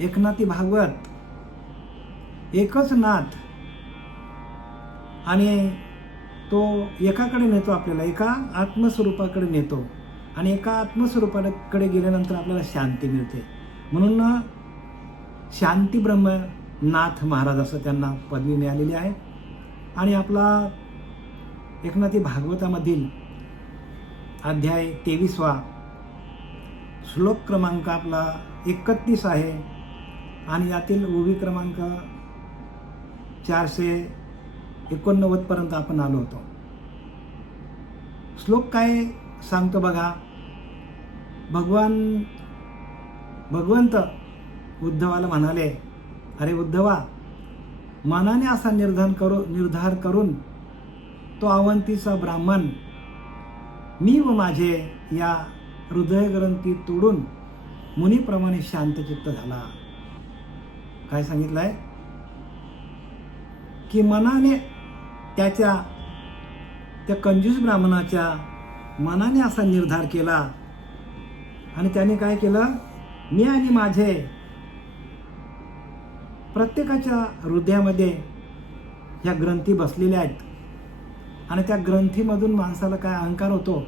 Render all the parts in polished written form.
एकनाथी भागवत, एकच नाथ, आणि तो एकाकडे नेतो आपल्याला, एका आत्मस्वरूपाकडे नेतो, आणि एका आत्मस्वरूपाकडे गेल्यानंतर आपल्याला शांती मिळते. म्हणून शांती ब्रह्मनाथ महाराज असं त्यांना पदवी मिळालेली आहे. आणि आपला एकनाथी भागवतामधील अध्याय 23वा श्लोक क्रमांक आपला 31 आहे, आणि यातील ओवी क्रमांक 489 पर्यंत आपण आलो होतो. श्लोक काय सांगतो बघा. भगवंत उद्धवाला म्हणाले, अरे उद्धवा, मनाने असा निर्धार करून तो अवंतीचा ब्राह्मण मी व माझे या हृदयग्रंथी तोडून मुनीप्रमाणे शांतचित्त झाला. काय सांगितलंय की मनाने त्या कंजूस ब्राह्मणाच्या मनाने असा निर्धार केला, आणि त्याने काय केलं, मी आणि माझे प्रत्येकाच्या हृदयामध्ये ह्या ग्रंथी बसलेल्या आहेत, आणि त्या ग्रंथीमधून माणसाला काय अहंकार होतो,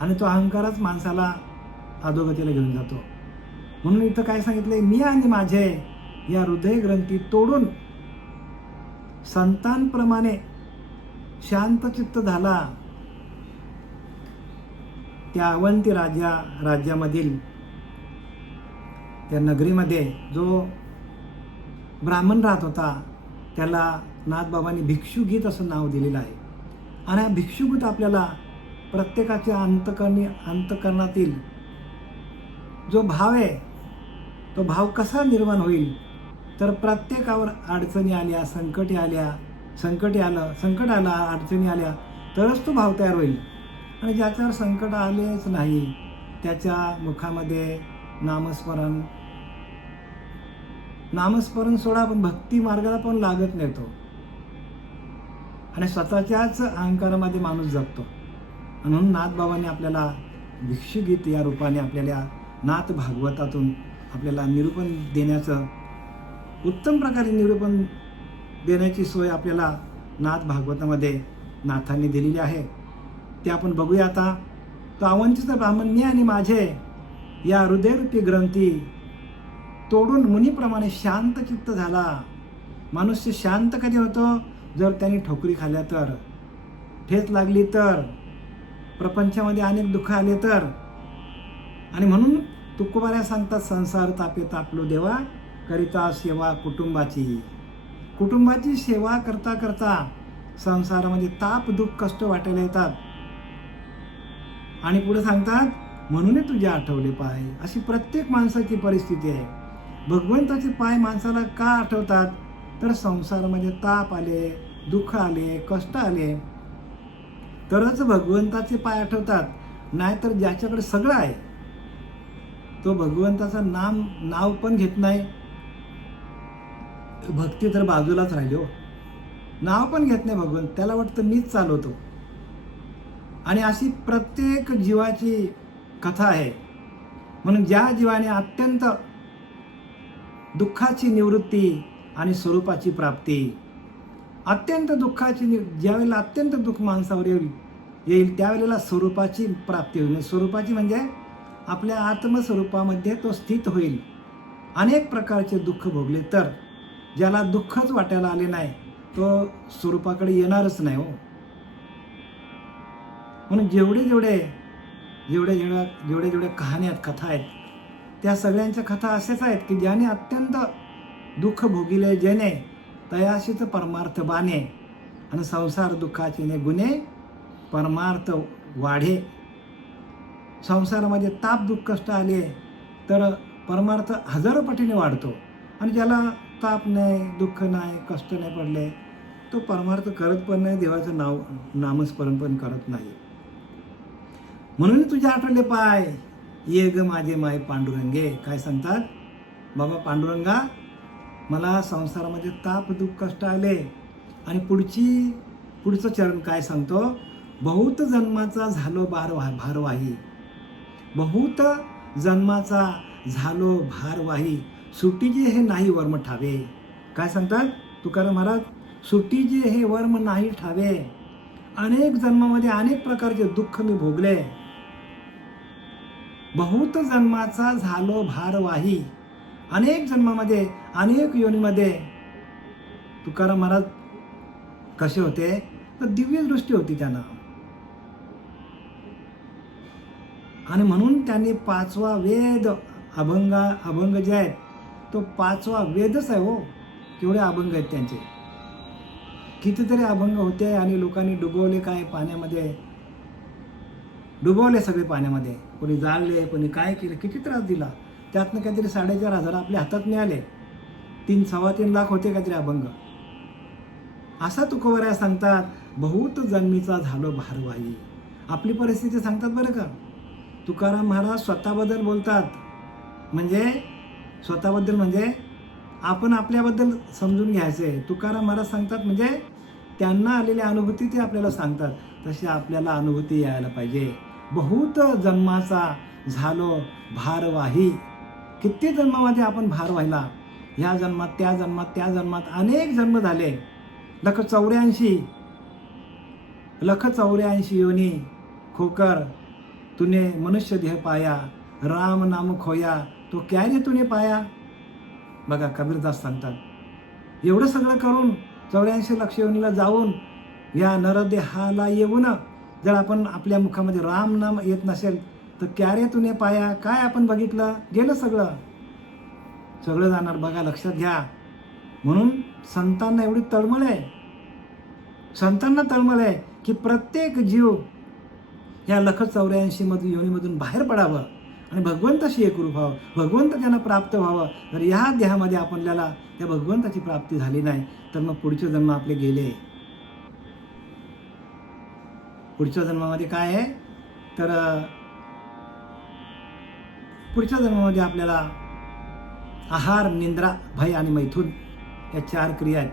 आणि तो अहंकारच माणसाला अधोगतीला घेऊन जातो. म्हणून इथं काय सांगितलंय, मी आणि माझे या हृदय ग्रंथी तोडून संतांप्रमाणे शांतचित्त झाला. त्या अवंती राज्यामधील त्या नगरीमध्ये जो ब्राह्मण राहत होता, त्याला नाथबाबांनी भिक्षुगीत असं नाव दिलेलं आहे. आणि हा भिक्षुगीत आपल्याला प्रत्येकाच्या अंतकरणातील जो भाव आहे, तो भाव कसा निर्माण होईल, तर प्रत्येकावर अडचणी आल्या, संकट आलं, अडचणी आल्या तरच तो भाव तयार होईल. आणि ज्याच्यावर संकट आलेच नाही, त्याच्या मुखामध्ये नामस्मरण सोडा, पण भक्ती मार्गाला पण लागत नाही तो, आणि स्वतःच्याच अहंकारामध्ये माणूस जगतो. म्हणून नाथबाबांनी आपल्याला भिक्षुगीत या रूपाने आपल्याला नाथ भागवतातून आपल्याला निरूपण देण्याचं, उत्तम प्रकारे निरूपण देण्याची सोय आपल्याला नाथ भागवतामध्ये नाथांनी दिलेली आहे. ते आपण बघूया आता. तो अवंतीचा ब्राह्मण मी आणि माझे या हृदयरूपी ग्रंथी तोडून मुनीप्रमाणे शांतचित्त झाला. मनुष्य शांत कधी होतो, जर त्याने ठोकरी खाल्ल्या तर, ठेच लागली तर, प्रपंचामध्ये अनेक दुःख आले तर. आणि म्हणून तुकोबाऱ्या सांगतात, संसार तापे तापलो देवा, करिता सेवा कुटुंबाची सेवा करता करता संसारामध्ये ताप दुःख कष्ट वाटायला येतात. आणि पुढे सांगतात, म्हणून तुझे आठवले पाय. अशी प्रत्येक माणसाची परिस्थिती आहे. भगवंताचे पाय माणसाला का आठवतात, तर संसारामध्ये ताप आले, दुःख आले, कष्ट आले तरच भगवंताचे पाय आठवतात. नाहीतर ज्याच्याकडे सगळं आहे तो भगवंताचं नाव पण घेत नाही. भक्ती तर बाजूलाच राहिली हो, नाव पण घेत नाही भगवंत, त्याला वाटतं मीच चालवतो. आणि अशी प्रत्येक जीवाची कथा आहे. म्हणून ज्या जीवाने अत्यंत दुःखाची निवृत्ती आणि स्वरूपाची प्राप्ती, अत्यंत दुःखाची, ज्यावेळेला अत्यंत दुःख माणसावर येईल त्यावेळेला स्वरूपाची प्राप्ती होईल. स्वरूपाची म्हणजे आपल्या आत्मस्वरूपामध्ये तो स्थित होईल. अनेक प्रकारचे दुःख भोगले तर, ज्याला दुःखच वाटायला आले नाही तो स्वरूपाकडे येणारच नाही हो. म्हणून जेवढे कहाण्या आहेत, कथा आहेत, त्या सगळ्यांच्या कथा अशाच आहेत की ज्याने अत्यंत दुःख भोगिले, जेणे तयाशीच परमार्थ बाणे, आणि संसार दुःखाचे गुणे परमार्थ वाढे. संसारामध्ये ताप दुःख कष्ट आले तर परमार्थ हजारो पटीने वाढतो. आणि ज्याला ताप नाही, दुःख नाही, कष्ट नाही पडले, तो परमार्थ करत पण नाही, देवाचं नामस्मरण पण करत नाही. म्हणून तुझे आठवले पाय, ये ग माझे माय पांडुरंगे. काय सांगतात बाबा पांडुरंगा, मला संसारामध्ये ताप दुःख कष्ट आले. आणि पुढचं चरण काय सांगतो, बहुत जन्माचा झालो भारवाही, बहुत जन्माचा झालो भारवाही, सुटीचे हे नाही वर्म ठावे. काय सांगतात तुकाराम महाराज? सुटीचे हे वर्म नाही ठावे. अनेक जन्मामध्ये अनेक प्रकारचे दुःख मी भोगले. बहुत जन्माचा झालो भारवाही. अनेक जन्मामध्ये अनेक योनीमध्ये तुकाराम महाराज कसे होते? तर दिव्य दृष्टी होती त्यांना. आणि म्हणून त्यांनी 5वा वेद अभंग जे आहेत तो 5वा वेदच आहे हो. केवढे अभंग आहेत त्यांचे. कितीतरी अभंग होते आणि लोकांनी डुबवले काय पाण्यामध्ये, डुबवले सगळे पाण्यामध्ये. कोणी जाळले, कोणी काय केलं, किती त्रास दिला. त्यातनं काहीतरी 4,500 आपल्या हातात मिळाले. 3-3.25 लाख होते काहीतरी अभंग. असा तुकोबराया सांगतात, बहुत जन्मीचा झालो भारवाही. आपली परिस्थिती सांगतात बरं का. तुकाराम महाराज स्वतःबद्दल बोलतात. म्हणजे स्वतःबद्दल म्हणजे आपण आपल्याबद्दल समजून घ्यायचे. तुकाराम महाराज सांगतात म्हणजे त्यांना आलेली अनुभूती ते आपल्याला सांगतात. तशी आपल्याला अनुभूती यायला पाहिजे. बहुत जन्माचा झालो भारवाही. किती जन्मामध्ये आपण भार व्हायला. ह्या जन्मात, त्या जन्मात, त्या जन्मात अनेक जन्म झाले. 184 योनी खोकर तूने मनुष्य देह पाया. राम नाम खोया तो क्या रे तूने पाया. बघा कबीरदास सांगतात. एवढं सगळं करून 84 लक्ष योनीला जाऊन या नरदेहाला येऊन जर आपण आपल्या मुखामध्ये राम नाम येत नसेल तर क्या रे तूने पाया. काय आपण बघितलं? गेलं सगळं. सगळं जाणार. बघा लक्षात घ्या. म्हणून संतांना एवढी तळमळ आहे. संतांना तळमळ आहे की प्रत्येक जीव या 184 योनीमधून बाहेर पडावं आणि भगवंताशी एकरूप व्हावं. भगवंत त्यांना प्राप्त व्हावं. जर ह्या देहामध्ये आपल्याला त्या भगवंताची प्राप्ती झाली नाही तर मग पुढचे जन्म आपले गेले. पुढच्या जन्मामध्ये काय आहे तर पुढच्या जन्मामध्ये आपल्याला आहार, निद्रा, भय आणि मैथुन या 4 क्रिया आहेत.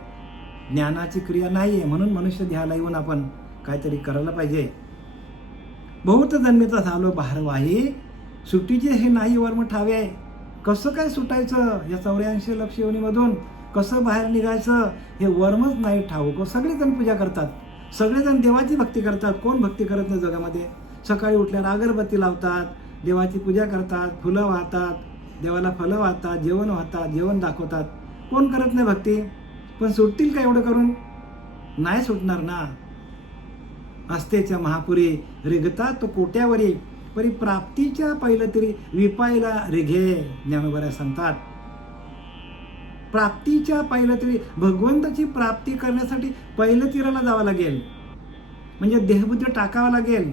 ज्ञानाची क्रिया नाही आहे. म्हणून मनुष्य देहाला येऊन आपण काहीतरी करायला पाहिजे. बहुत जन्मेचा झालो भारवाही. सुटीचे हे नाही वर्म ठावे. कसं काय सुटायचं या 84 लक्ष योनीमधून? कसं बाहेर निघायचं हे वर्मच नाही ठाऊक. सगळेजण पूजा करतात. सगळेजण देवाची भक्ती करतात. कोण भक्ती करत नाही जगामध्ये? सकाळी उठल्यावर अगरबत्ती लावतात, देवाची पूजा करतात, फुलं वाहतात, देवाला फलं वाहतात, जेवण वाहतात, जेवण दाखवतात. कोण करत नाही भक्ती? पण सुटतील का एवढं करून? नाही सुटणार ना. असतेच्या महापुरी रिगता तो कोट्यावरी. परी प्राप्तीच्या पहिलं तरी विपायला रिघे. ज्ञानोबराया सांगतात. प्राप्तीच्या पहिलं तरी भगवंताची प्राप्ती करण्यासाठी पहिलं तीराला जावं लागेल. म्हणजे देहबुद्धी टाकावं लागेल.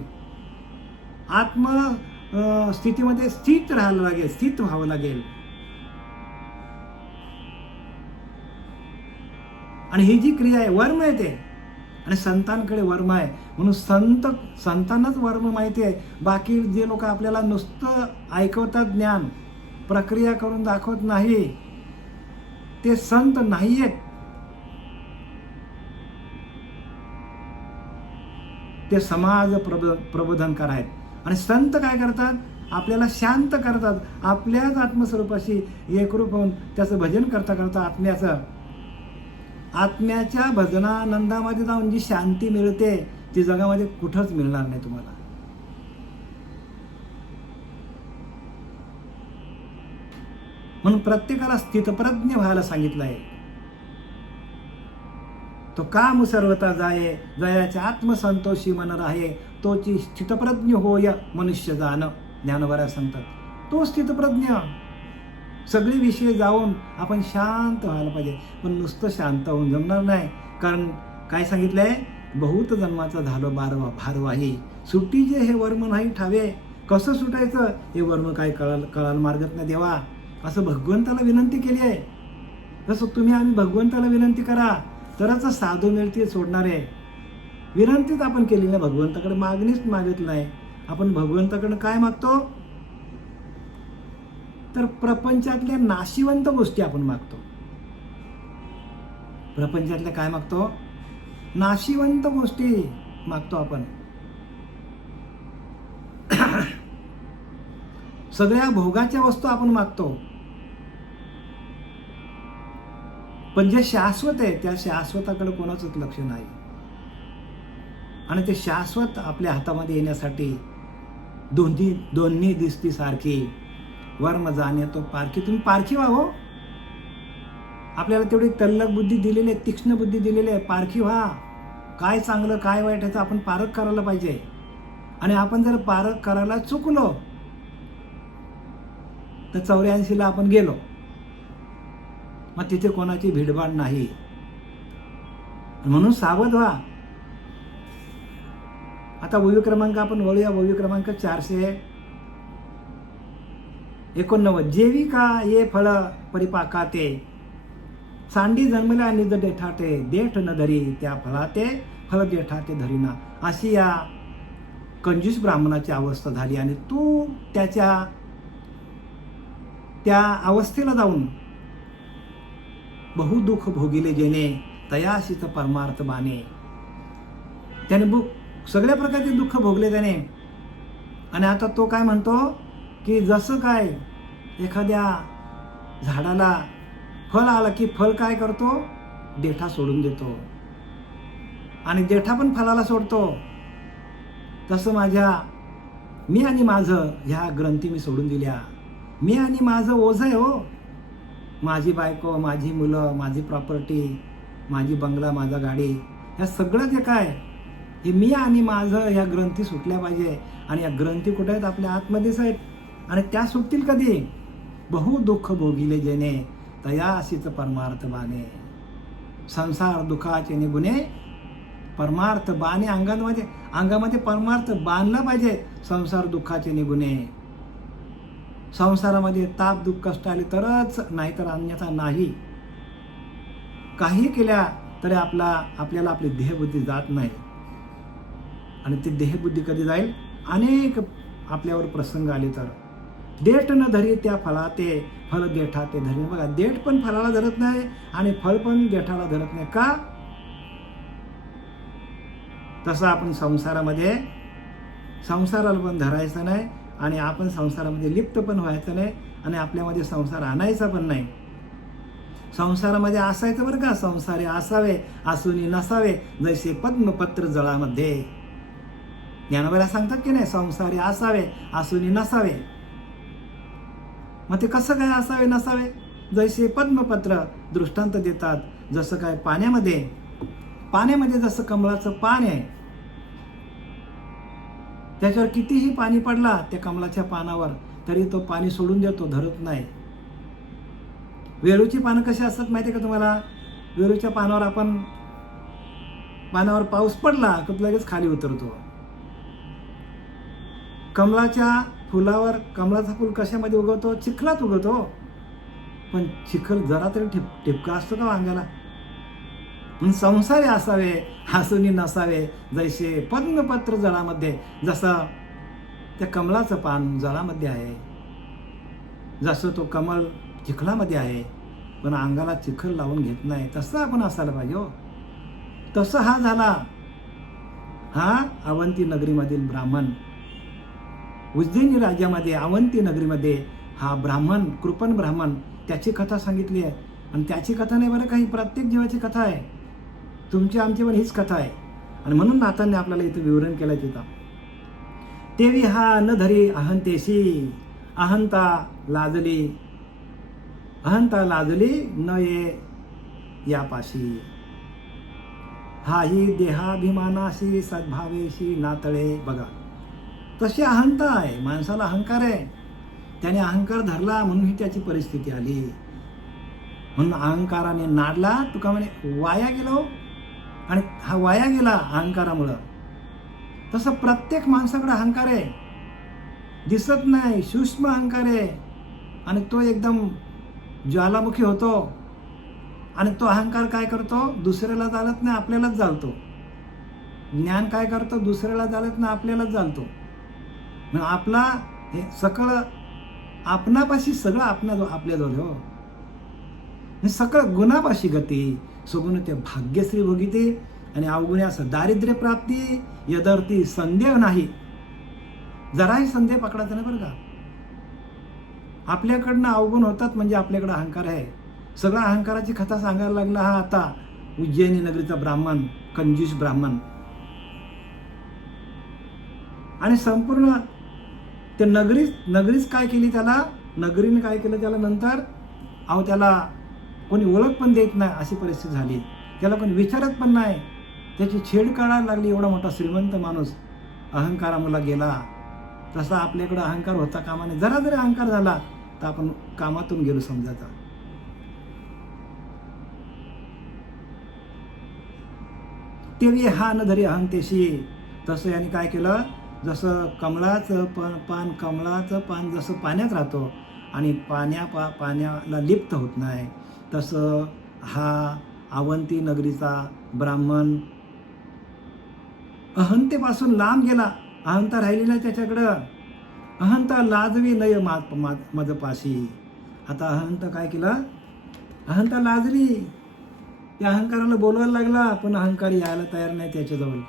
आत्म स्थितीमध्ये स्थित राहायला लागेल, स्थित व्हावं लागेल. आणि ही जी क्रिया आहे वर्म आहे ते. आणि संतांकडे वर्म आहे. म्हणून संतांनाच वर्म माहिती आहे. बाकी जे लोक आपल्याला नुसतं ऐकवतात ज्ञान, प्रक्रिया करून दाखवत नाही, ते संत नाही आहेत. ते समाज प्रबोधनकार आहेत. आणि संत काय करतात? आपल्याला शांत करतात. आपल्याच आत्मस्वरूपाशी एकरूप होऊन त्याचं भजन करता करता आत्म्याच्या भजनानंदामध्ये जाऊन जी शांती मिळते ती जगामध्ये कुठंच मिळणार नाही तुम्हाला. म्हणून प्रत्येकाला स्थितप्रज्ञ व्हायला सांगितलं आहे. तो काम सर्वता जाये, जयाच्या आत्मसंतोषी मन राहे, तोची स्थितप्रज्ञ होय मनुष्य जाण. ज्ञानोबराया सांगतात. तो स्थितप्रज्ञ. सगळे विषय जाऊन आपण शांत व्हायला पाहिजे. पण नुसतं शांत होऊन जमणार नाही. कारण काय सांगितलंय? बहुत जन्माचा झालो भारवाही. सुटीचे हे वर्म नाही ठावे. कसं सुटायचं हे वर्म काय कळाल मार्गत नाही देवा. असं भगवंताला विनंती केली आहे. तसं तुम्ही आम्ही भगवंताला विनंती करा तरच साधू मिळतील सोडणारे. विनंतीच आपण केली नाही भगवंताकडे, मागणीच मागत नाही. आपण भगवंताकडे काय मागतो? तर प्रपंचातल्या नाशिवंत गोष्टी आपण मागतो. प्रपंचातल्या काय मागतो? नाशिवंत गोष्टी मागतो आपण. सगळ्या भोगाच्या वस्तू आपण मागतो. पण जे शाश्वत आहे त्या शाश्वताकडे कोणाचंच लक्ष नाही. आणि ते शाश्वत आपल्या हातामध्ये येण्यासाठी दोन्ही दिसती सारखी, वर्म जाणे तो पारखी. तुम्ही पारखी व्हा हो. आपल्याला तेवढी तल्लख बुद्धी दिलेली आहे, तीक्ष्ण बुद्धी दिलेली आहे. पारखी व्हा. काय चांगलं काय वाईट ह्याचं आपण पारख करायला पाहिजे. आणि आपण जर पारख करायला चुकलो तर 84ला आपण गेलो, मग तिथे कोणाची भिडभाड नाही. म्हणून सावध व्हा. आता वही क्रमांक आपण वळूया. वही क्रमांक 489. जेविका ये फळ परिपाकाते, सांडी जन्मल्या निज देठाटे, देठ न धरी त्या फळाते, फळ देठाते धरीना. अशी या कंजूस ब्राह्मणाची अवस्था झाली. आणि तू त्या अवस्थेला जाऊन बहु दुःख भोगिले जेणे, तयाशीच परमार्थ बाणे. त्याने सगळ्या प्रकारचे दुःख भोगले त्याने. आणि आता तो काय म्हणतो की जसं काय एखाद्या झाडाला फळ आलं की फळ काय करतो, देठा सोडून देतो. आणि देठा पण फळाला सोडतो. तसं मी आणि माझं ह्या ग्रंथी मी सोडून दिल्या. मी आणि माझं ओझं आहे हो. माझी बायको, माझी मुलं, माझी प्रॉपर्टी, माझी बंगला, माझा गाडी, ह्या सगळं जे काय हे मी आणि माझं ह्या ग्रंथी सुटल्या पाहिजे. आणि या ग्रंथी कुठे आहेत, आपल्या आतमध्येच आहेत. आणि त्या सुटतील कधी, बहु दुःख भोगिले जेणे, तया अशीच परमार्थ बाणे. संसार दुःखाचे निगुणे परमार्थ बाणे. अंगामध्ये परमार्थ बांधला पाहिजे. संसार दुःखाचे निगुणे. संसारामध्ये ताप दुःख कष्ट आले तरच, नाहीतर अन्यथा नाही. काही केल्या तरी आपल्याला आपली देहबुद्धी जात नाही. आणि ती देहबुद्धी कधी जाईल, अनेक आपल्यावर प्रसंग आले तर. देठ न धरी त्या फळाते, फळ देठाते धरी. बघा, देठ पण फळाला धरत नाही आणि फळ पण देठाला धरत नाही. का? तसं आपण संसाराला पण धरायचं नाही आणि आपण संसारामध्ये लिप्त पण व्हायचं नाही आणि आपल्यामध्ये संसार आणायचा पण नाही. संसारामध्ये असायचं बरं का. संसारी असावे, असूनी नसावे, जैसे पद्मपत्र जळामध्ये. ज्ञानोबाला सांगतात की नाही, संसारी असावे, असूनी नसावे. मग ते कसं काय असावे नसावे, जैसे पद्मपत्र दृष्टांत देतात. जसं काय पाण्यामध्ये जसं कमळाचं पान आहे, त्याच्यावर कितीही पाणी पडला त्या कमळाच्या पानावर तरी तो पाणी सोडून देतो, धरत नाही. वेळूची पानं कशी असतात माहिती आहे का तुम्हाला? वेळूच्या पानावर पाऊस पडला की लगेच खाली उतरतो. कमळाच्या फुलावर, कमळाचा फुल कशामध्ये उगवतो? चिखलात उगवतो. पण चिखल जरा तरी ठिपका असतो का वांग्याला? संसारी असावे, हसूनी नसावे, जैसे पद्मपत्र जळामध्ये. जसं त्या कमळाचं पान जळामध्ये आहे, जसं तो कमळ चिखलामध्ये आहे, पण अंगाला चिखल लावून घेत नाही, तसं आपण असायला पाहिजे हो. तसं हा झाला अवंती नगरीमधील ब्राह्मण. उज्जैनी राज्यामध्ये अवंती नगरीमध्ये हा ब्राह्मण, कृपण ब्राह्मण, त्याची कथा सांगितली आहे. आणि त्याची कथा नाही बरं, काही प्रत्येक जीवाची कथा आहे. तुमची आमची पण हीच कथा आहे. आणि म्हणून नाथांनी आपल्याला इथं विवरण केलं तिथं. तेवी हा न धरी अहंतेशी, अहंता लाजली न ये यापाशी. हाही देहाभिमानाशी सद्भावेशी नातळे. बघा, तशी अहंता आहे, माणसाला अहंकार आहे. त्याने अहंकार धरला म्हणून ही त्याची परिस्थिती आली. म्हणून अहंकाराने नाडला, तुका म्हणे वाया गेलो. आणि हा वाया गेला अहंकारामुळं. तसं प्रत्येक माणसाकडे अहंकार आहे, दिसत नाही, सूक्ष्म अहंकार आहे. आणि तो एकदम ज्वालामुखी होतो. आणि तो अहंकार काय करतो? दुसऱ्याला चालत नाही, आपल्यालाच जाळतो. ज्ञान काय करतो? दुसऱ्याला चालत नाही, आपल्यालाच जाळतो. आपला हे सकळ आपणापाशी सगळं आपल्याजवळ हो. सकळ गुणापाशी गती, सुगुण ते भाग्यश्री भोगिते. आणि अवगुण्यास दारिद्र्य प्राप्ती, यदर्थी संदेह नाही. जराही संदेह पकडायचा नाही बरं का. आपल्याकडनं अवगुण होतात म्हणजे आपल्याकडे अहंकार आहे. सगळा अहंकाराची कथा सांगायला लागला हा आता उज्जैनी नगरीचा ब्राह्मण, कंजूस ब्राह्मण. आणि संपूर्ण ते नगरीच काय केली त्याला, नगरीने काय केलं त्याला नंतर, त्याला कोणी ओळख पण देत नाही अशी परिस्थिती झाली. त्याला कोणी विचारत पण नाही. त्याची छेड काढायला लागली. एवढा मोठा श्रीमंत माणूस अहंकारामुळे गेला. तसा आपल्याकडे अहंकार होता कामा नये. जरा जरी अहंकार झाला तर आपण कामातून गेलो समजायचा. तेवी हा न धरी अहंतेशी. तसं याने काय केलं, जसं कमळाचं पान जसं पाण्यात राहतो आणि पाण्याला लिप्त होत नाही, तसं हा अवंती नगरीचा ब्राह्मण अहंतेपासून लांब गेला. अहंता राहिली नाही त्याच्याकडं. अहंता लाजवी नय मजपाशी. आता अहंता काय केलं, अहंता लाजली. त्या अहंकाराला बोलवायला लागला, पण अहंकार यायला तयार नाही त्याच्याजवळ.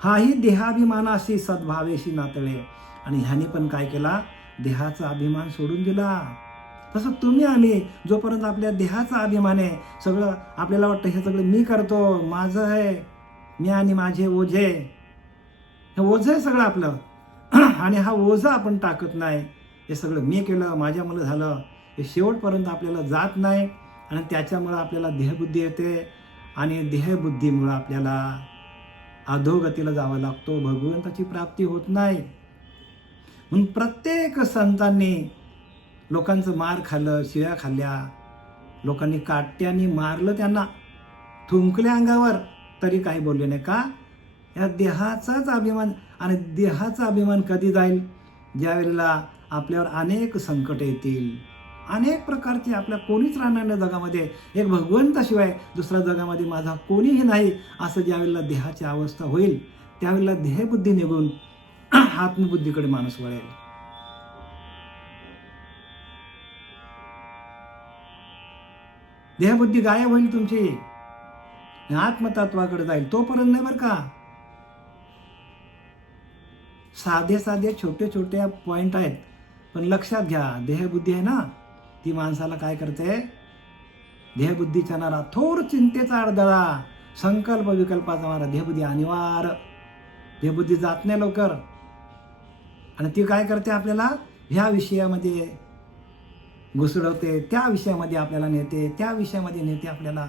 हाही देहाभिमानाशी सद्भावेशी नातळे. आणि ह्याने पण काय केला, देहाचा अभिमान सोडून दिला. तसं तुम्ही आम्ही जोपर्यंत आपल्या देहाचा अभिमान आहे, सगळं आपल्याला वाटतं हे सगळं मी करतो, माझं आहे, मी आणि माझे ओझे, हे ओझं आहे सगळं आपलं. आणि हा ओझं आपण टाकत नाही. हे सगळं मी केलं, माझ्यामुळे झालं, हे शेवटपर्यंत आपल्याला जात नाही. आणि त्याच्यामुळं आपल्याला देहबुद्धी येते. आणि देहबुद्धीमुळं आपल्याला अधोगतीला जावं लागतो, भगवंताची प्राप्ती होत नाही. म्हणून प्रत्येक संतांनी लोकांचं मार खाल्लं, शिव्या खाल्ल्या, लोकांनी काट्याने मारलं, त्यांना थुंकल्या अंगावर, तरी काही बोलले नाही. का? या देहाचाच अभिमान. आणि देहाचा अभिमान कधी जाईल, ज्या वेळेला आपल्यावर अनेक संकट येतील, अनेक प्रकारचे, आपल्या कोणीच राहणार नाही जगामध्ये, एक भगवंताशिवाय दुसऱ्या जगामध्ये माझा कोणीही नाही, असं ज्या वेळेला देहाची अवस्था होईल, त्यावेळेला देहबुद्धी निघून आत्मबुद्धीकडे माणूस वळेल. देहबुद्धी गायब होईल तुमची, आत्मतत्वाकडे जाईल. तोपर्यंत नाही बरं का. साधे छोटे पॉइंट आहेत, पण लक्षात घ्या, देहबुद्धी आहे ना, ती माणसाला काय करते, देहबुद्धीचा नारा, थोर चिंतेचा अडदळा, संकल्प विकल्पाचा मारा, देहबुद्धी अनिवार्य. देहबुद्धी जात नाही लवकर. आणि ती काय करते, आपल्याला ह्या विषयामध्ये घुसळवते, त्या विषयामध्ये आपल्याला नेते, त्या विषयामध्ये नेते आपल्याला.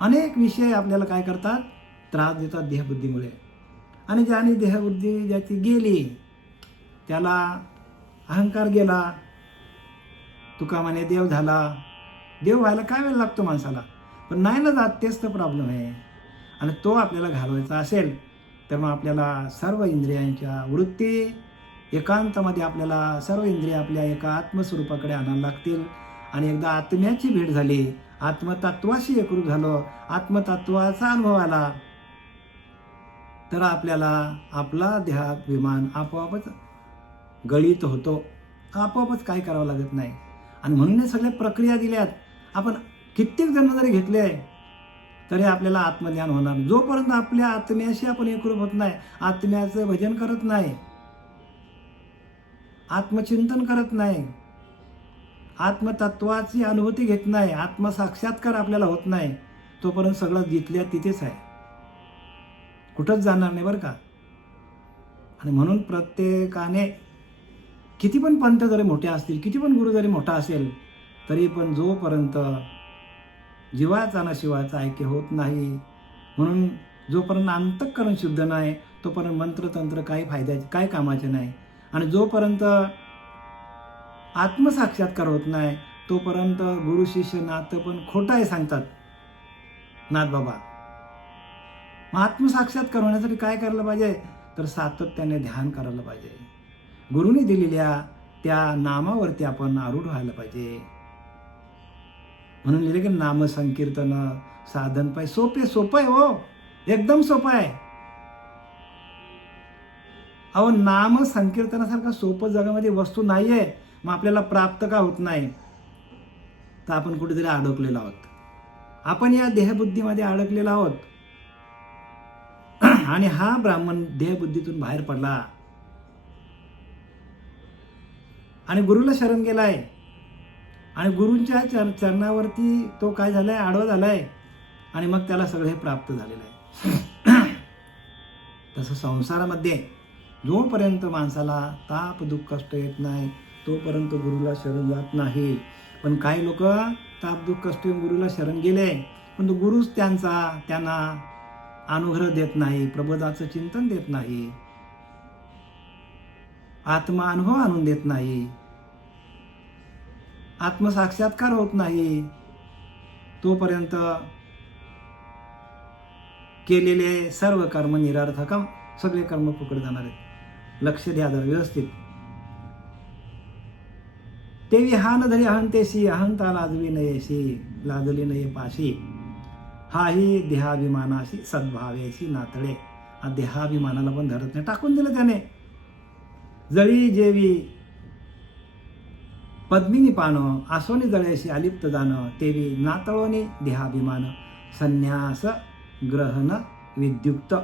अनेक विषय आपल्याला काय करतात, त्रास देतात देहबुद्धीमुळे. आणि ज्याने देहबुद्धी ज्याची गेली, त्याला अहंकार गेला. तुका म्हणे देव झाला. देव व्हायला काय वेळ लागतो माणसाला, पण नाही ना जात, तेच तर प्रॉब्लेम आहे. आणि तो आपल्याला घालवायचा असेल तर मग आपल्याला सर्व इंद्रियांच्या वृत्ती एकांतामध्ये, आपल्याला सर्व इंद्रिय आपल्या एका आत्मस्वरूपाकडे आणायला लागतील. आणि एकदा आत्म्याची भेट झाली, आत्मतत्वाशी एकरूप झालो, आत्मतत्वाचा अनुभव आला, तर आपल्याला आपला देहाभिमान आपोआपच गळीत होतो. आपोआपच काय करावं लागत नाही. आणि म्हणून हे सगळ्या प्रक्रिया दिल्यात. आपण कित्येक जन्म जरी घेतले तरी आपल्याला आत्मज्ञान होणार. जोपर्यंत आपल्या आत्म्याशी आपण एकरूप होत नाही, आत्म्याचं भजन करत नाही, आत्मचिंतन करत नाही, आत्मतत्वाची अनुभूती घेत नाही, आत्मसाक्षात्कार आपल्याला होत नाही, तोपर्यंत सगळं जिथल्या तिथेच आहे, कुठंच जाणार नाही बरं का. आणि म्हणून प्रत्येकाने किती पण पंथ जरी मोठे असतील, किती पण गुरु जरी मोठा असेल, तरी पण जोपर्यंत जीवाचा ना शिवाचा ऐक्य होत नाही, म्हणून जोपर्यंत अंतःकरण शुद्ध नाही, तोपर्यंत मंत्रतंत्र काही फायद्याचे, काय कामाचे नाही. आणि जोपर्यंत आत्मसाक्षात्कार होत नाही, तोपर्यंत गुरु शिष्य नातं पण खोटं आहे सांगतात नाथबाबा. मग आत्मसाक्षात्कार होण्यासाठी काय करायला पाहिजे, तर सातत्याने ध्यान करायला पाहिजे. गुरुनी दिलेल्या त्या नामावरती आपण आरूढ व्हायला पाहिजे. म्हणून लिहिले की नामसंकीर्तन साधन पाय सोपं आहे हो, एकदम सोपं आहे. अहो, नाम संकीर्तनासारखा सोपं जगामध्ये वस्तू नाहीये. मग आपल्याला प्राप्त का होत नाही, तर आपण कुठेतरी अडकलेलो आहोत. आपण या देहबुद्धीमध्ये अडकलेलो आहोत. आणि हा ब्राह्मण देहबुद्धीतून बाहेर पडला आणि गुरुला शरण गेलाय आणि गुरूंच्या चरणावरती तो काय झालाय, आडवा झालाय आणि मग त्याला सगळं हे प्राप्त झालेलं आहे. तसं संसारामध्ये जोपर्यंत माणसाला ताप दुःख कष्ट येत नाही तोपर्यंत गुरुला शरण जात नाही. पण काही लोक ताप दुःख कष्ट येऊन गुरुला शरण गेले पण गुरुच त्यांना अनुग्रह देत नाही, प्रबोधाचं चिंतन देत नाही, आत्मा अनुभव आणून देत नाही, आत्मसाक्षात्कार होत नाही. तोपर्यंत केलेले सर्व कर्म निरर्थकम, सगळे कर्म फुकट जाणार आहेत. लक्ष द्या जरा व्यवस्थित. तेवी हा न धरी अहंतेशी, अहंता लाजवी नयेशी, लाजली नये पाशी, हाही देहाभिमानाशी सद्भावेशी नातळे. हा देहाभिमानाला पण धरत नाही, टाकून दिलं त्याने. जळी जेवी पद्मिनी पानं, आसोनी जळेशी अलिप्त जाणं, तेवी नातळोनी देहाभिमान, संन्यास ग्रहण विद्युक्त.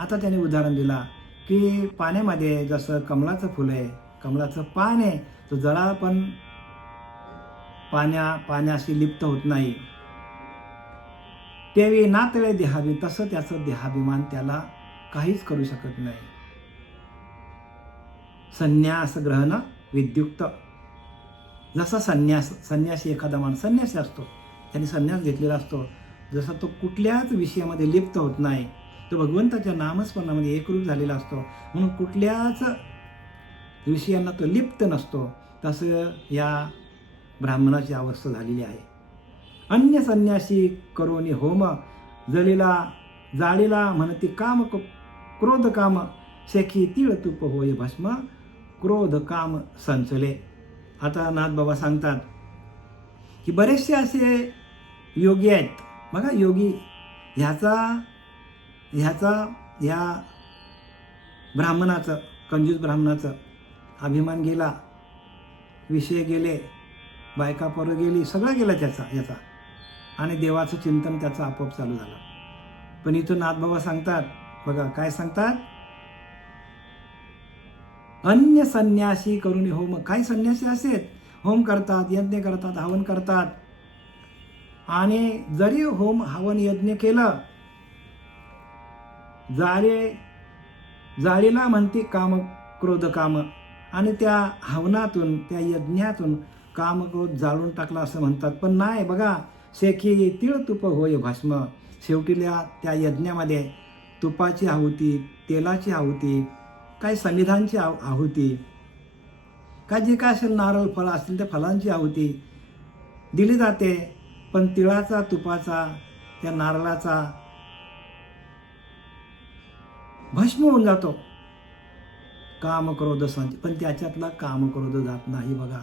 आता त्याने उदाहरण दिला की पाण्यामध्ये जसं कमळाचं फुल आहे, कमळाचं पान आहे, तो जरा पण पाण्याशी लिप्त होत नाही. तेवी नातळे देहाभिमान, तसं त्याचं देहाभिमान त्याला काहीच करू शकत नाही. संन्यास ग्रहण विद्युक्त. जसा संन्यासी एखादा माणूस संन्यासी असतो, त्याने संन्यास घेतलेला असतो, जसा तो कुठल्याच विषयामध्ये लिप्त होत नाही, तो भगवंताच्या नामस्मरणामध्ये एकरूप झालेला असतो, म्हणून कुठल्याच विषयांना तो लिप्त नसतो. तसं या ब्राह्मणाची अवस्था झालेली आहे. अन्य संन्यासी करोनी होम, जाळीला म्हणती काम क्रोध काम, शेखी तीळ तूप होय भस्म, क्रोध काम संचले. आता नाथबाबा सांगतात की बरेचसे असे योगी आहेत बघा, योगी ह्या ब्राह्मणाचं, कंजूस ब्राह्मणाचं अभिमान गेला, विषय गेले, बायका पोरं गेली, सगळं गेलं याचा आणि देवाचं चिंतन त्याचं आपोआप चालू झालं. पण इथं नाथबाबा सांगतात बघा काय सांगतात, अन्य संन्यासी करून होम. काही संन्यासी असेत होम करतात, यज्ञ करतात, हवन करतात, आणि जरी होम हवन यज्ञ केलं, जाळीला म्हणते काम क्रोध काम, आणि त्या हवनातून त्या यज्ञातून काम क्रोध जाळून टाकला असं म्हणतात. पण नाही बघा, शेखी तीळ तुप होय भस्म. शेवटीला त्या यज्ञामध्ये तुपाची आहुती, तेलाची आहुती, काय समिधांची आहुती, काय जे काय असेल नारळ फळ असतील त्या फळांची आहुती दिली जाते. पण तिळाचा, तुपाचा, त्या नारळाचा भस्म होऊन जातो कामक्रोध संच. पण त्याच्यातला कामक्रोध जात नाही बघा.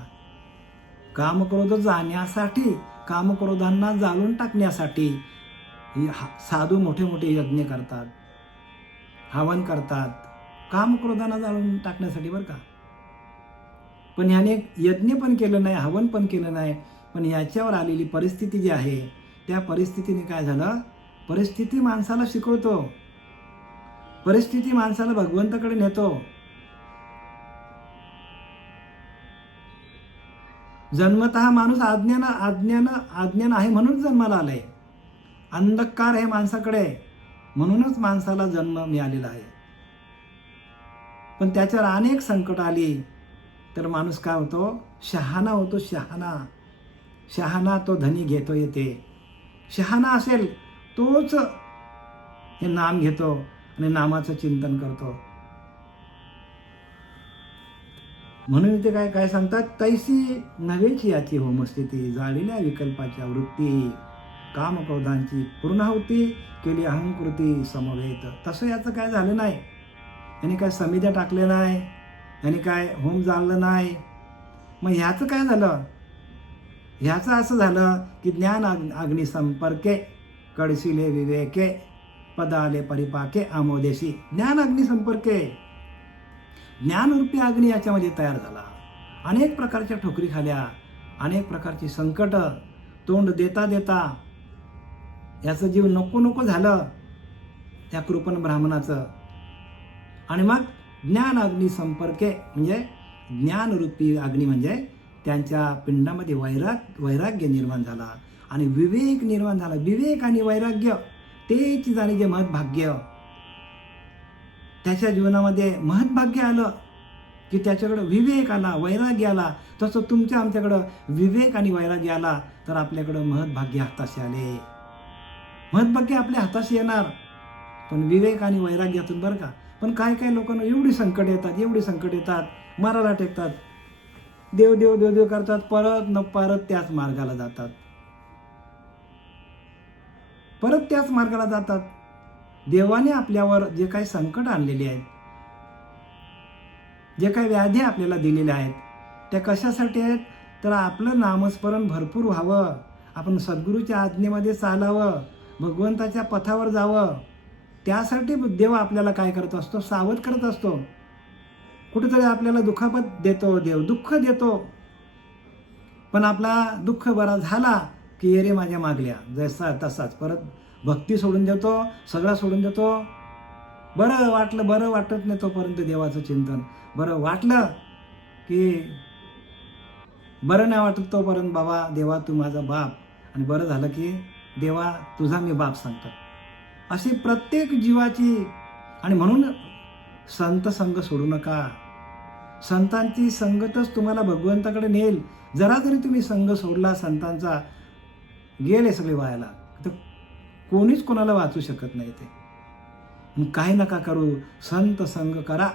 कामक्रोध जाण्यासाठी, कामक्रोधांना जाळून टाकण्यासाठी साधू मोठे मोठे यज्ञ करतात, हवन करतात, कामक्रोधांना जाळून टाकण्यासाठी बरं का. पण ह्याने यज्ञ पण केलं नाही, हवन पण केलं नाही, पण याच्यावर आलेली परिस्थिती जी आहे त्या परिस्थितीने काय झालं, परिस्थिती माणसाला शिकवतो, परिस्थिती माणसाला भगवंताकडे नेतो. जन्मतः माणूस आज्ञानं आहे म्हणून जन्माला आलाय. अंधकार आहे माणसाकडे म्हणूनच माणसाला जन्म मिळालेला आहे. पण त्याच्यावर अनेक संकट आली तर माणूस काय होतो, शहाणा होतो. शहाणा तो धनी घेतो येते. शहाणा असेल तोच हे नाम घेतो आणि नामाचं चिंतन करतो. म्हणून इथे काय सांगतात, तैसी नव्हेची याची होमस्थिती, जाळलेल्या विकल्पाच्या वृत्ती, कामक्रोधांची पूर्णाहुती केली अहंकृती समवेत. तसं याचं काय झालं नाही, यांनी काय समिध्या टाकले नाही, यांनी काय होम जाळलं नाही. मग ह्याचं काय झालं, ह्याचं असं झालं की ज्ञान अग्निसंपर्के कडसिले विवेके पदाले परिपाके आमोदेशी. ज्ञान अग्निसंपर्के, ज्ञानरूपी अग्नी याच्यामध्ये तयार झाला. अनेक प्रकारच्या ठोकरी खाल्या, अनेक प्रकारची संकट तोंड देता देता याचं जीव नको नको झालं. त्या कृपण ब्राह्मणाचं. आणि मग ज्ञान अग्नी संपर्के म्हणजे ज्ञानरूपी अग्नी म्हणजे त्यांच्या पिंडामध्ये वैराग्य निर्माण झाला आणि विवेक निर्माण झाला. विवेक आणि वैराग्य तेच जाणे जे महत्भाग्य. त्याच्या जीवनामध्ये महत्भाग्य आलं की त्याच्याकडं विवेक आला, वैराग्य आला. तसं तुमच्या आमच्याकडं विवेक आणि वैराग्य आला तर आपल्याकडं महत्भाग्य हाताशी आले. महत्भाग्य आपल्या हाताशी येणार पण विवेक आणि वैराग्यातून, बरं का. पण काय काय लोकांना एवढी संकट येतात, मारायला टेकतात, देव देव देव देव करतात, परत त्याच मार्गाला जातात. देवाने आपल्यावर जे काही संकट आणलेले आहेत, जे काही व्याधी आपल्याला दिलेल्या आहेत, त्या कशासाठी आहेत तर आपलं नामस्मरण भरपूर व्हावं, आपण सद्गुरूच्या आज्ञेमध्ये चालावं, भगवंताच्या पथावर जावं. त्यासाठी देव आपल्याला काय करत असतो, सावध करत असतो. कुठेतरी आपल्याला दुखापत देतो देव, दुःख देतो. पण आपला दुःख बरा झाला की अरे माझ्या मागल्या, जसा तसाच परत भक्ती सोडून देतो, सगळं सोडून देतो. बरं वाटत नाही तोपर्यंत देवाचं चिंतन. बरं वाटलं की बरं नाही वाटत तोपर्यंत बाबा देवा तू माझा बाप, आणि बरं झालं की देवा तुझा मी बाप सांगतो. अशी प्रत्येक जीवाची. आणि म्हणून संत संग सोडू नका. संतांची संगतच तुम्हाला भगवंताकडे नेल. जरा जरी तुम्ही संग सोडला संतांचा, गेले सगळे वायाला. तर कोणीच कोणाला वाचू शकत नाही ते. मग काही नका करू, संत संग करा,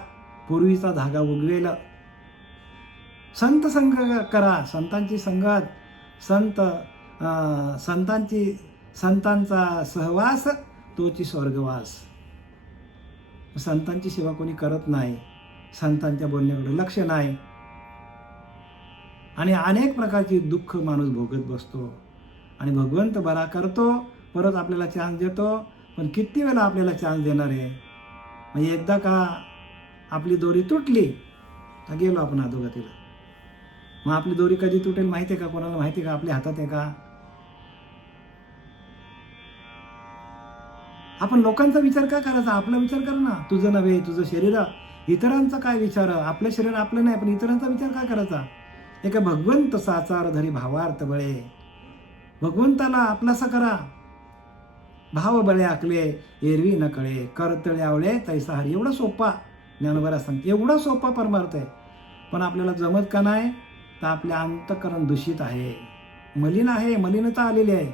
पूर्वीचा धागा उगवेल. संत संग करा, संतांची संगत, संतांचा सहवास तोची स्वर्गवास. संतांची सेवा कोणी करत नाही, संतांच्या बोलण्याकडे लक्ष नाही, आणि अनेक प्रकारची दुःख माणूस भोगत बसतो. आणि भगवंत बरा करतो, परत आपल्याला चान्स देतो. पण किती वेळा आपल्याला चान्स देणार आहे. म्हणजे एकदा का आपली दोरी तुटली तर गेलो आपण अधोगतीला. मग आपली दोरी कधी तुटेल माहिती आहे का? कोणाला माहिती आहे का? आपल्या हातात आहे का? आपण लोकांचा विचार का करायचा? आपला विचार कर ना. तुझं नव्हे, तुझं शरीर. इतरांचा काय विचार? आपलं शरीर आपलं नाही, पण इतरांचा विचार काय करायचा? एका भगवंत साचार धरी भावार्थ बळे. भगवंताला आपलासा करा. भाव बळे आकले एरवी न कळे, करतळे आवळे तैसा हरी. एवढा सोपा ज्ञानोबा सांगते, एवढा सोपा परमार्थ आहे. पण आपल्याला जमत का नाही? तर आपले अंतःकरण दूषित आहे, मलिन आहे, मलिनता आलेली आहे.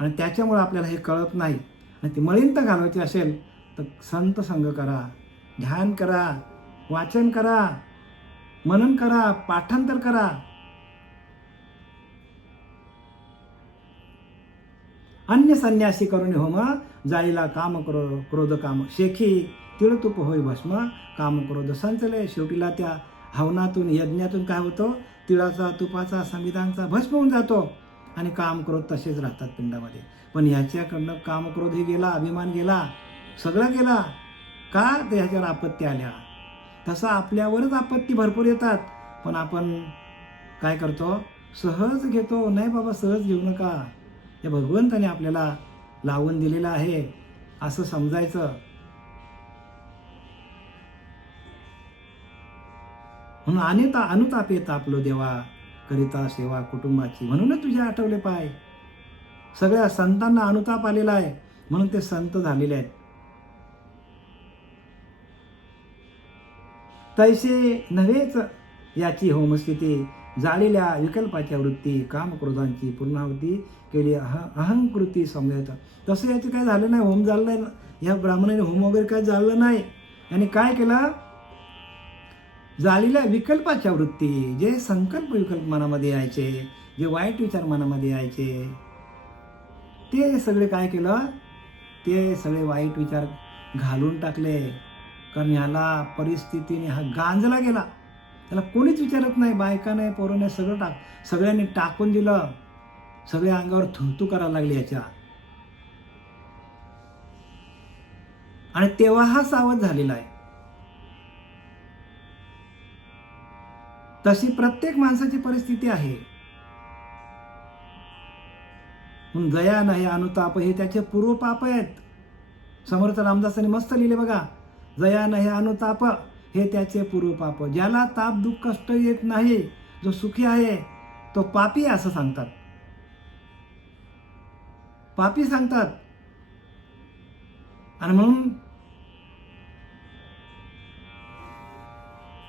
आणि त्याच्यामुळे आपल्याला हे कळत नाही. आणि ती मलिनता घालवायची असेल तर संत संग करा, ध्यान करा, वाचन करा, मनन करा, पाठांतर करा. अन्य संन्यासी करून होम जाईला काम क्रोध काम, शेखी तिळतूप होई भस्म काम क्रोध संचले. शेवटीला त्या हवनातून, यज्ञातून काय होतं? तिळाचा, तुपाचा, समिधांचा भस्म होऊन जातो आणि काम क्रोध तसेच राहतात पिंडामध्ये. पण ह्याच्याकडनं काम क्रोध हे गेला, अभिमान गेला, सगळं गेला. का? तर ह्याच्यावर आपत्ती आल्या. तसं आपल्यावरच आपत्ती भरपूर येतात. पण आपण काय करतो? सहज घेतो. नाही बाबा, सहज घेऊ नका. हे भगवंताने आपल्याला लावून दिलेलं आहे असं समजायचं. म्हणून अनुतापे तापलो देवा, करिता सेवा कुटुंबाची. म्हणूनच तुझे आठवले पाय. सगळ्या संतांना अनुताप आलेला आहे, म्हणून ते संत झालेले आहेत. तैसे नव्हेच याची होमस्थिती, जाळलेल्या विकल्पाच्या वृत्ती, कामक्रोधांची पूर्णावती केली अहंकृती समजत. तसं याचं काय झालं नाही, होम झालं नाही. या ब्राह्मणाने होम वगैरे काय झालं नाही. आणि काय केलं? जाळलेल्या विकल्पाच्या वृत्ती, जे संकल्प विकल्प मनामध्ये यायचे, जे वाईट विचार मनामध्ये यायचे, ते सगळे काय केलं? ते सगळे वाईट विचार घालून टाकले. कारण ह्याला परिस्थितीने हा गांजला गेला. त्याला कोणीच विचारत नाही, बायका नाही, पोरं नाही, सगळ्यांनी टाकून दिलं. सगळ्या अंगावर थुंतू करायला लागली याच्या. आणि तेव्हा हा सावध झालेला आहे. तशी प्रत्येक माणसाची परिस्थिती आहे. म्हणून दया नाही, अनुताप हे त्याचे पूर्व पाप आहेत. समर्थ रामदासांनी मस्त लिहिले बघा, जया नहे अनुताप हे त्याचे पूर्व पाप. ज्याला ताप दुःख कष्ट येत नाही, जो सुखी आहे तो पापी असं सांगतात. पापी सांगतात. आणि म्हणून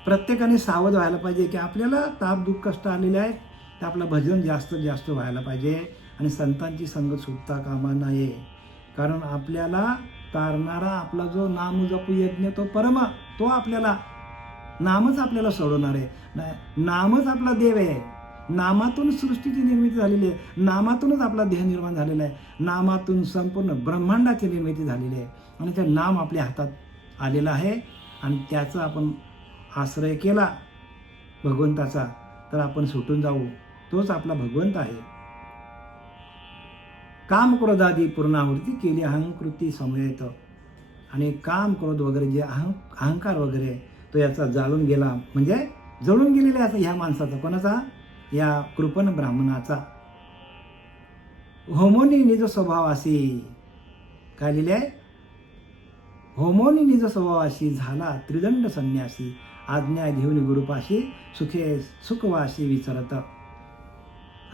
प्रत्येकाने सावध व्हायला पाहिजे की आपल्याला ताप दुःख कष्ट आलेले आहेत, तर आपलं भजन जास्तीत जास्त व्हायला पाहिजे आणि संतांची संगत सुटता कामा नये. कारण आपल्याला तारणारा आपला जो नाम जपू यज्ञ तो परम, तो आपल्याला नामच आपल्याला सोडवणार आहे. नामच आपला देव आहे. नामातून सृष्टीची निर्मिती झालेली आहे. नामातूनच आपला देह निर्माण झालेला आहे. नामातून संपूर्ण ब्रह्मांडाची निर्मिती झालेली आहे आणि ते नाम आपल्या हातात आलेलं आहे. आणि त्याचा आपण आश्रय केला भगवंताचा तर आपण सुटून जाऊ. तोच आपला भगवंत आहे. काम क्रोधादी पूर्णाहुती केली अहंकृती समयेत. आणि काम क्रोध वगैरे जे अहंकार वगैरे तो याचा जाळून गेला, म्हणजे जळून गेलेला आहे ह्या माणसाचा. कोणाचा? या कृपण ब्राह्मणाचा. होमोनी निज स्वभावाशी, काय लिहिले आहे? होमोनी निज स्वभावाशी झाला त्रिदंड संन्यासी. आज्ञा घेऊन गुरुपाशी सुखे सुखवाशी विचारत.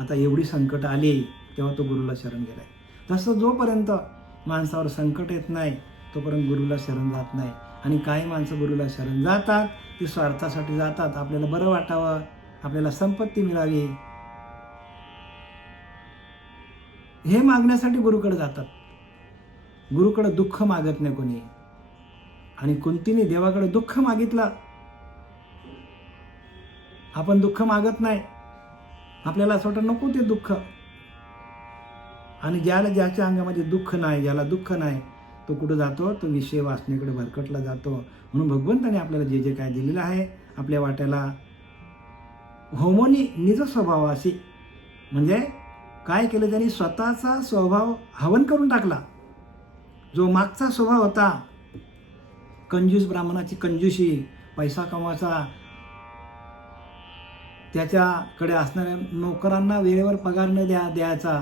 आता एवढी संकट आली तेव्हा तो गुरुला शरण गेलाय. तसं जोपर्यंत माणसावर संकट येत नाही तोपर्यंत गुरुला शरण जात नाही. आणि काही माणसं गुरुला शरण जातात, ती स्वार्थासाठी जातात, आपल्याला बरं वाटावं, आपल्याला संपत्ती मिळावी हे मागण्यासाठी गुरुकडे जातात. गुरुकडे दुःख मागत नाही कोणी. आणि कुंतीने देवाकडे दुःख मागितलं. आपण दुःख मागत नाही, आपल्याला असं वाटतं नको ते दुःख. आणि ज्याच्या अंगामध्ये दुःख नाही, ज्याला दुःख नाही, तो कुठं जातो? तो विषय वासनेकडे भरकटला जातो. म्हणून भगवंताने आपल्याला जे जे काय दिलेलं आहे आपल्या वाट्याला, होमोनी निज स्वभावाशी, म्हणजे काय केलं त्यांनी? स्वतःचा स्वभाव हवन करून टाकला. जो मागचा स्वभाव होता कंजूस ब्राह्मणाची कंजूशी, पैसा कमवायचा, त्याच्याकडे असणाऱ्या नोकरांना वेळेवर पगार न द्यायचा,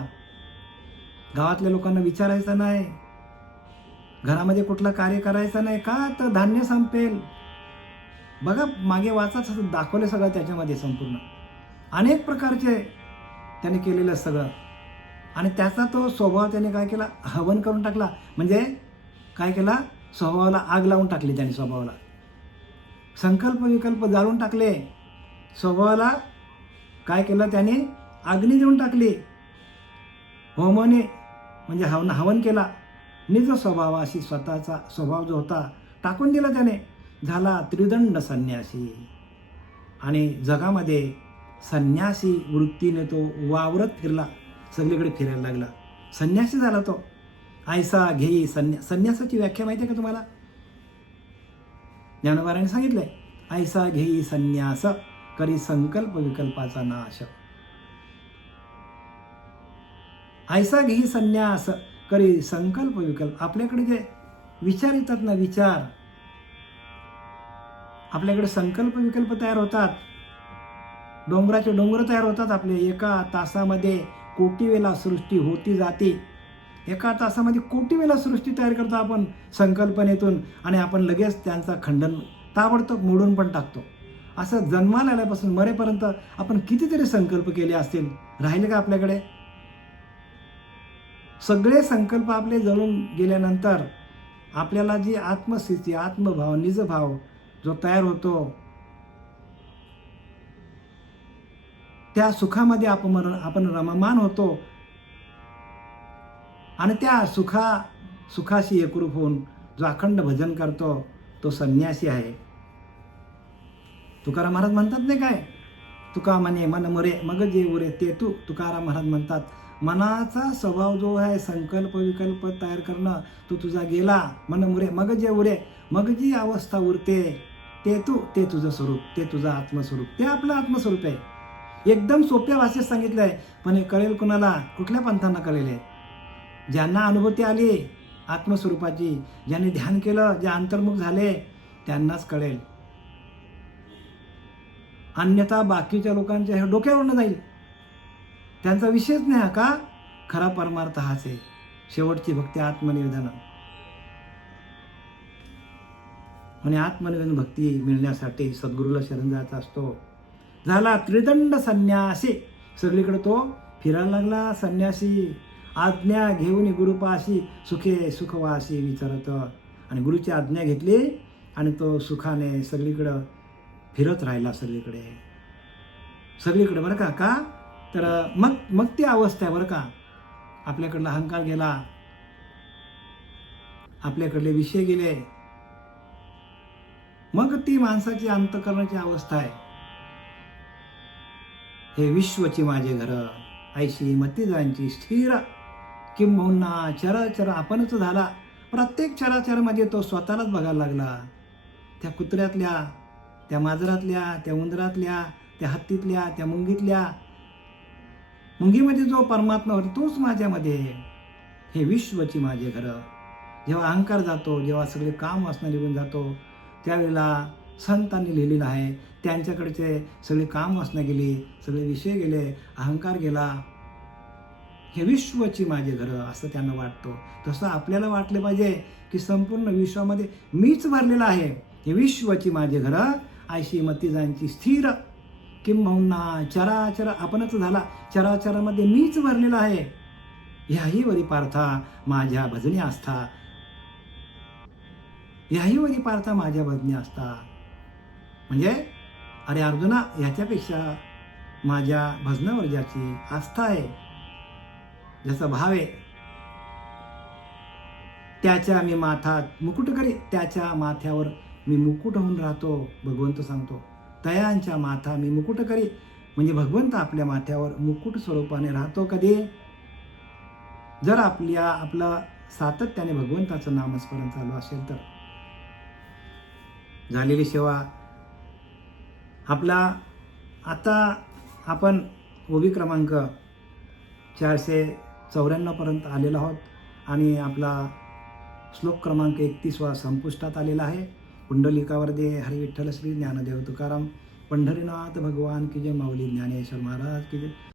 गावातल्या लोकांना विचारायचं नाही, घरामध्ये कुठलं कार्य करायचं नाही. का? तर धान्य संपेल. बघा मागे वाचाच दाखवले सगळं त्याच्यामध्ये संपूर्ण अनेक प्रकारचे त्याने केलेलं सगळं. आणि त्याचा तो स्वभाव त्याने काय केला? हवन करून टाकला. म्हणजे काय केला? स्वभावाला आग लावून टाकली त्याने. स्वभावाला संकल्प विकल्प जाळून टाकले. स्वभावाला काय केलं त्याने? अग्नी देऊन टाकली. होमाने म्हणजे हवन केला. निज स्वभावाशी स्वतःचा स्वभाव जो होता टाकून दिला त्याने. झाला त्रिदंड संन्यासी. आणि जगामध्ये संन्यासी वृत्तीने तो वावरत फिरला, सगळीकडे फिरायला लागला. संन्यासी झाला तो. ऐसा घेई संन्यासाची व्याख्या माहिती आहे का तुम्हाला? ज्ञानोबाराने सांगितलंय, ऐसा घेई संन्यास करी संकल्प विकल्पाचा नाश. ऐसा घेई संन्यास करी संकल्प विकल्प. आपल्याकडे जे विचार येतात ना, विचार, आपल्याकडे संकल्प विकल्प तयार होतात. डोंगराचे डोंगर तयार होतात आपले. एका तासामध्ये कोटी वेळा सृष्टी होती जाते. एका तासामध्ये कोटी वेळा सृष्टी तयार करतो आपण संकल्पनेतून. आणि आपण लगेच त्यांचा खंडन ताबडतोब मोडून पण टाकतो. असं जन्माला आल्यापासून मरेपर्यंत आपण कितीतरी संकल्प केले असतील, राहिले का आपल्याकडे? सगळे संकल्प आपले जळून गेल्यानंतर आपल्याला जी आत्मस्थिती, आत्मभाव, निजभाव जो तयार होतो, त्या सुखामध्ये आपण रममान होतो. आणि त्या सुखाशी एकरूप होऊन जो अखंड भजन करतो तो संन्यासी आहे. तुकाराम महाराज म्हणतात नाही काय? तुका म्हणे मन मुरे मग जे उरे ते तू. तुकाराम महाराज म्हणतात मनाचा स्वभाव जो आहे संकल्प विकल्प तयार करणं तो तुझा गेला. मन मुरे मग जे उरे, मग जी अवस्था उरते ते तू, ते तुझं स्वरूप, ते तुझं आत्मस्वरूप, ते आपलं आत्मस्वरूप आहे. एकदम सोप्या भाषेत सांगितलं आहे. पण हे कळेल कुणाला? कुठल्या पंथांना कळेल? ज्यांना अनुभूती आली आत्मस्वरूपाची, ज्यांनी ध्यान केलं, जे अंतर्मुख झाले त्यांनाच कळेल. अन्यथा बाकीच्या लोकांच्या हे डोक्यावरनं जाईल. त्यांचा विषयच नाही. का? खरा परमार्थ हाच आहे. शेवटची भक्ती आत्मनिवेदन. आणि आत्मनिवेदन भक्ती मिळण्यासाठी सद्गुरूला शरण जायचा असतो. झाला त्रिदंड संन्यासी, सगळीकडे तो फिरायला लागला संन्यासी. आज्ञा घेऊन गुरुपाशी सुखे सुखवासी विचारत. आणि गुरुची आज्ञा घेतली आणि तो सुखाने सगळीकडं फिरत राहिला, सगळीकडे सगळीकडे बरं का. का तर मग ती अवस्था आहे बरं का. आपल्याकडला अहंकार गेला, आपल्याकडले विषय गेले, मग ती माणसाची अंतःकरणाची अवस्था आहे. हे विश्वची माझे घर, ऐशी मतिजांची स्थिर, किंबहुना चराचर आपणच झाला. प्रत्येक चराचरमध्ये तो स्वतःलाच बघायला लागला. त्या कुत्र्यातल्या, त्या मांजरातल्या, त्या उंदरातल्या, त्या हत्तीतल्या, त्या मुंगीतल्या, मुंगीमध्ये जो परमात्मा होता तोच माझ्यामध्ये. हे विश्वची माझे घर. जेव्हा अहंकार जातो, जेव्हा सगळे काम वासना निघून जातो, त्यावेळेला संतांनी लिहिलेलं आहे, त्यांच्याकडचे सगळे काम वासना गेली, सगळे विषय गेले, अहंकार गेला. हे विश्वची माझे घर असं त्यांना वाटतो. तसं आपल्याला वाटले पाहिजे की संपूर्ण विश्वामध्ये मीच भरलेला आहे. हे विश्वची माझे घर, ऐशी मतिजांची स्थिर, किंबहुना चराचर आपणच झाला. चराचरामध्ये मीच भरलेला आहे. ह्याही वरी पार्था माझ्या भजनी आस्था, ह्याही वरी पार्था माझ्या भजनी आस्था. म्हणजे अरे अर्जुना, ह्याच्यापेक्षा माझ्या भजनावर ज्याची आस्था आहे, ज्याचा भाव आहे, त्याच्या मी माथात मुकुट करी, त्याच्या माथ्यावर मी मुकुट होऊन राहतो. भगवंत सांगतो, तयांच्या माथा मी मुकुट करी. म्हणजे भगवंत आपल्या माथ्यावर मुकुट स्वरूपाने राहतो. कधी? जर आपलं सातत्याने भगवंताचं नामस्मरण चालू असेल तर. झालेली सेवा आपला आता आपण ओबी क्रमांक 494 पर्यंत आलेलो आहोत आणि आपला श्लोक क्रमांक 31 संपुष्टात आलेला आहे. पुंडलिकावर दे हरी विठ्ठल श्री ज्ञानदेव तुकाराम पंढरीनाथ भगवान की जय. माऊली ज्ञानेश्वर महाराज की जय.